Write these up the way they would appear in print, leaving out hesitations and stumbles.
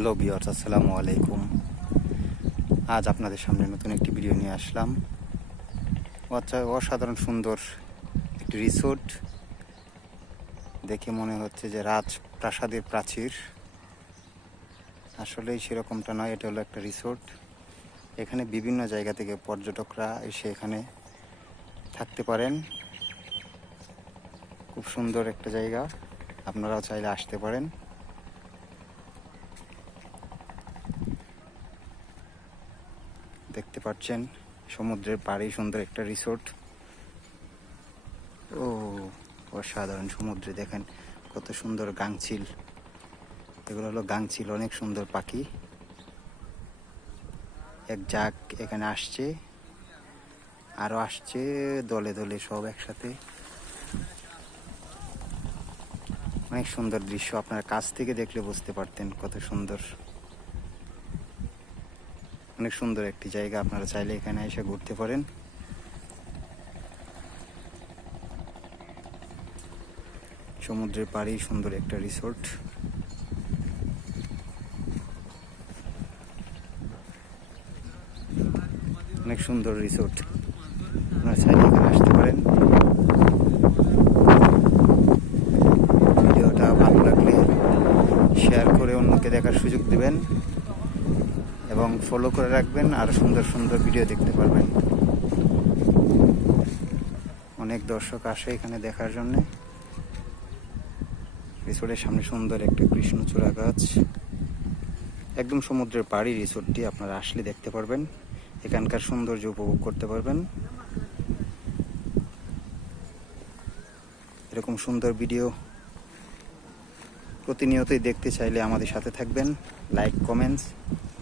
Hello viewers, আসসালামু আলাইকুম। আজ আপনাদের সামনে নতুন একটি ভিডিও নিয়ে আসলাম। অসাধারণ সুন্দর একটি রিসোর্ট দেখে মনে হচ্ছে যে রাজপ্রাসাদের প্রাচীর। আসলেই সেরকমটা নয়, এটা হলো একটা রিসোর্ট। এখানে বিভিন্ন জায়গা থেকে পর্যটকরা এসে এখানে থাকতে পারেন। খুব সুন্দর একটা জায়গা, আপনারাও চাইলে আসতে পারেন। দেখতে পাচ্ছেন সমুদ্রের পাড়ে সুন্দর একটা রিসোর্ট। ও অসাধারণ! সমুদ্রে দেখেন কত সুন্দর গাংচিল। এগুলো হলো গাংচিল, অনেক সুন্দর পাখি। এক ঝাঁক এখানে আসছে, আরো আসছে দলে দলে সব একসাথে। অনেক সুন্দর দৃশ্য, আপনারা কাছ থেকে দেখলে বুঝতে পারতেন কত সুন্দর। অনেক সুন্দর একটি জায়গা, আপনারা চাইলে এখানে এসে ঘুরতে পারেন। সমুদ্রের পাড়েই সুন্দর একটা রিসোর্ট। অনেক সুন্দর রিসোর্ট, আপনারা চাইলে এখানে আসতে পারেন। ভিডিওটা ভালো লাগলে শেয়ার করে অন্যকে দেখার সুযোগ দিবেন এবং ফলো করে রাখবেন, আর সুন্দর সুন্দর ভিডিও দেখতে পারবেন। অনেক দর্শক আসে এখানে দেখার জন্য। রিসোর্টের সামনে সুন্দর একটা কৃষ্ণচূড়া গাছ। একদম সমুদ্রের পাড়ি রিসোর্টটি, আপনারা আসলে দেখতে পারবেন, এখানকার সৌন্দর্য উপভোগ করতে পারবেন। এরকম সুন্দর ভিডিও প্রতিনিয়তই দেখতে চাইলে আমাদের সাথে থাকবেন। লাইক, কমেন্টস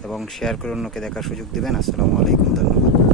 এবং শেয়ার করে অন্যকে দেখার সুযোগ দিবেন। আসসালামু আলাইকুম, ধন্যবাদ।